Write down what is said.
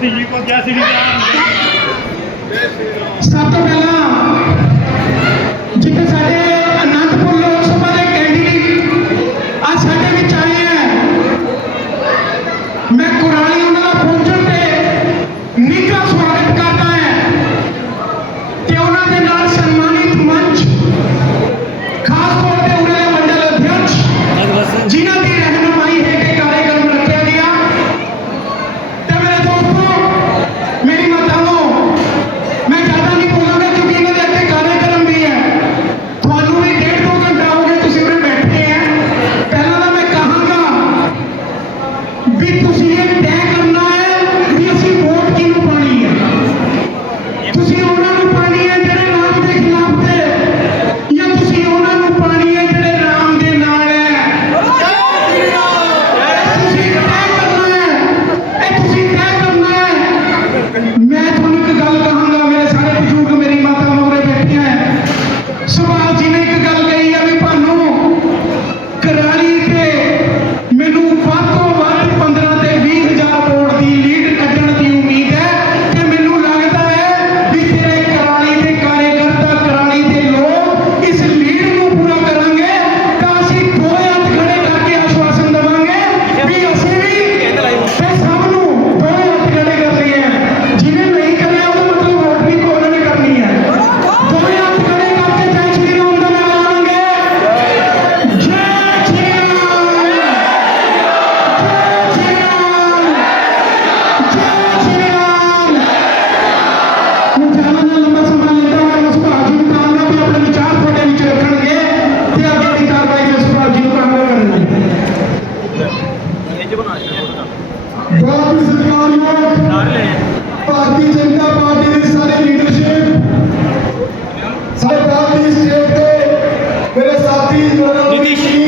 मूर्ति जी को जय श्री Ram vida, não,